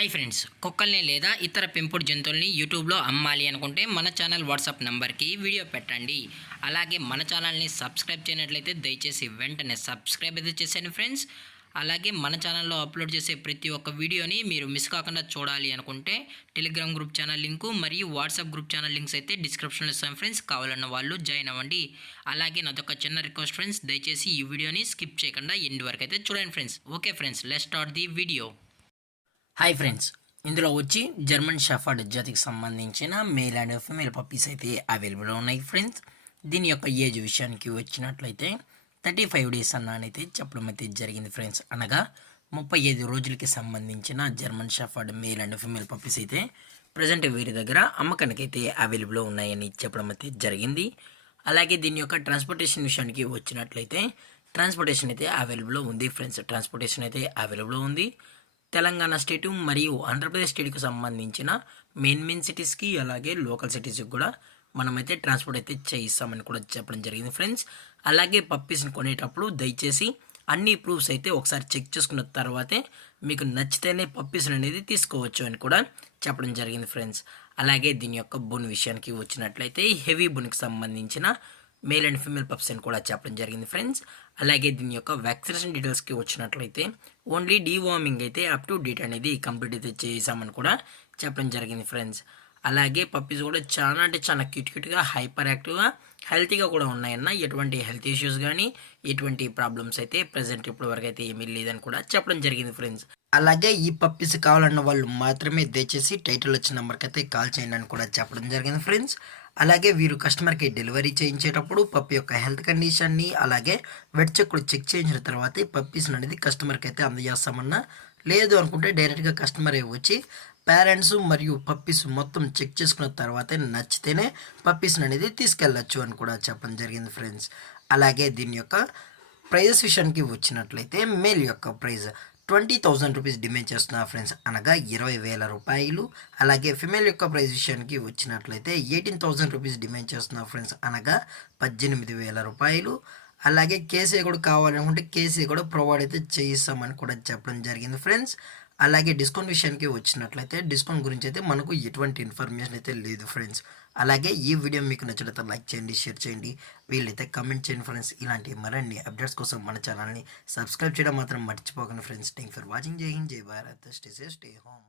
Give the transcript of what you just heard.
Hi friends, కుక్కల్ని లేదా ఇతర పెంపుడు జంతువుల్ని యూట్యూబ్లో అమ్మాలి అనుకుంటే మన ఛానల్ వాట్సాప్ నెంబర్కి వీడియో పెట్టండి. అలాగే మన ఛానల్ని సబ్స్క్రైబ్ చేయనట్లయితే దయచేసి వెంటనే సబ్స్క్రైబ్ అయితే చేసేయండి ఫ్రెండ్స్. అలాగే మన ఛానల్లో అప్లోడ్ చేసే ప్రతి ఒక్క వీడియోని మీరు మిస్ కాకుండా చూడాలి అనుకుంటే టెలిగ్రామ్ గ్రూప్ ఛానల్ లింకు మరియు వాట్సాప్ గ్రూప్ ఛానల్ లింక్స్ అయితే డిస్క్రిప్షన్లో ఇస్తాం ఫ్రెండ్స్. కావాలన్న వాళ్ళు జాయిన్ అవ్వండి. అలాగే నాదొక చిన్న రిక్వెస్ట్ ఫ్రెండ్స్, దయచేసి ఈ వీడియోని స్కిప్ చేయకుండా ఎండ్ వరకు అయితే చూడండి friends. Okay friends, let's start the video. Hi friends, ఇందులో వచ్చి జర్మన్ షెఫర్డ్ జాతికి సంబంధించిన మేల్ అండ్ ఫీమేల్ పప్పీస్ అయితే అవైలబుల్ ఉన్నాయి ఫ్రెండ్స్. దీని యొక్క ఏజ్ విషయానికి వచ్చినట్లయితే 35 డేస్ అన్నైతే చెప్పడం అయితే జరిగింది ఫ్రెండ్స్. అనగా 35 రోజులకి సంబంధించిన German shepherd male and female puppies అయితే ప్రజెంట్ వీరి దగ్గర అమ్మకానికి అయితే అవైలబుల్ ఉన్నాయని చెప్పడం అయితే జరిగింది. అలాగే దీని యొక్క ట్రాన్స్పోర్టేషన్ విషయానికి వచ్చినట్లయితే ట్రాన్స్పోర్టేషన్ అయితే అవైలబుల్ ఉంది ఫ్రెండ్స్. ట్రాన్స్పోర్టేషన్ అయితే అవైలబుల్ ఉంది. తెలంగాణ స్టేటు మరియు ఆంధ్రప్రదేశ్ స్టేట్కి సంబంధించిన మెయిన్ సిటీస్కి అలాగే లోకల్ సిటీస్కి కూడా మనమైతే ట్రాన్స్పోర్ట్ అయితే చేయిస్తామని కూడా చెప్పడం జరిగింది ఫ్రెండ్స్. అలాగే పప్పీస్ని కొనేటప్పుడు దయచేసి అన్ని ప్రూఫ్స్ అయితే ఒకసారి చెక్ చేసుకున్న తర్వాతే మీకు నచ్చితేనే పప్పీస్ని అనేది తీసుకోవచ్చు అని కూడా చెప్పడం జరిగింది ఫ్రెండ్స్. అలాగే దీని యొక్క బోన్ విషయానికి వచ్చినట్లయితే హెవీ బోన్కి సంబంధించిన మేల్ అండ్ ఫీమేల్ పప్స్ అని కూడా చెప్పడం జరిగింది ఫ్రెండ్స్. అలాగే దీని యొక్క వ్యాక్సినేషన్ డీటెయిల్స్కి వచ్చినట్లయితే ఓన్లీ డీవార్మింగ్ అయితే అప్ టు డేట్ అనేది కంప్లీట్ అయితే చేసామని కూడా చెప్పడం జరిగింది ఫ్రెండ్స్. అలాగే పప్పీస్ కూడా చాలా అంటే చాలా క్యూట్గా హైపర్ యాక్టివ్గా హెల్తీగా కూడా ఉన్నాయన్న. ఎటువంటి హెల్త్ ఇష్యూస్ కానీ ఎటువంటి ప్రాబ్లమ్స్ అయితే ప్రజెంట్ ఇప్పటి వరకు అయితే ఏమీ లేదని కూడా చెప్పడం జరిగింది ఫ్రెండ్స్. అలాగే ఈ పప్పీస్ కావాలన్న వాళ్ళు మాత్రమే దయచేసి టైటిల్ వచ్చిన నెంబర్కి అయితే కాల్ చేయండి అని కూడా చెప్పడం జరిగింది ఫ్రెండ్స్. అలాగే వీరు కస్టమర్కి డెలివరీ చేయించేటప్పుడు పప్పి యొక్క హెల్త్ కండిషన్ని అలాగే వెట్ చెక్ కూడా చెక్ చేయించిన తర్వాత పప్పీస్ అనేది కస్టమర్కి అయితే అందజేస్తామన్నా. లేదు అనుకుంటే డైరెక్ట్గా కస్టమరే వచ్చి పేరెంట్స్ మరియు పప్పీస్ మొత్తం చెక్ చేసుకున్న తర్వాతే నచ్చితేనే పప్పీస్ అనేది తీసుకెళ్ళచ్చు అని కూడా చెప్పడం జరిగింది ఫ్రెండ్స్. అలాగే దీని యొక్క ప్రైజెస్ విషయానికి వచ్చినట్లయితే మేల్ యొక్క ప్రైజ్ 20,000 రూపీస్ డిమాండ్ చేస్తున్నారు ఫ్రెండ్స్, అనగా 20,000 రూపాయలు. అలాగే ఫిమేల్ యొక్క ప్రైస్ విషయానికి వచ్చినట్లయితే 18,000 రూపీస్ డిమాండ్ చేస్తున్నారు ఫ్రెండ్స్, అనగా 18,000 రూపాయలు. అలాగే కేసీ కూడా కావాలనుకుంటే కేసీ కూడా ప్రొవైడ్ అయితే చేయిస్తామని కూడా చెప్పడం జరిగింది ఫ్రెండ్స్. అలాగే డిస్కౌంట్ విషయానికి వచ్చినట్లయితే డిస్కౌంట్ గురించి అయితే మనకు ఎటువంటి ఇన్ఫర్మేషన్ అయితే లేదు ఫ్రెండ్స్. అలాగే ఈ వీడియో మీకు నచ్చినట్లయితే లైక్ చేయండి, షేర్ చేయండి, వీళ్ళైతే కమెంట్ చేయండి ఫ్రెండ్స్. ఇలాంటి మరిన్ని అప్డేట్స్ కోసం మన ఛానల్ని సబ్స్క్రైబ్ చేయడం మాత్రం మర్చిపోకండి ఫ్రెండ్స్. Thank for watching. జై హింద్, జై Bharat, stay safe, stay home.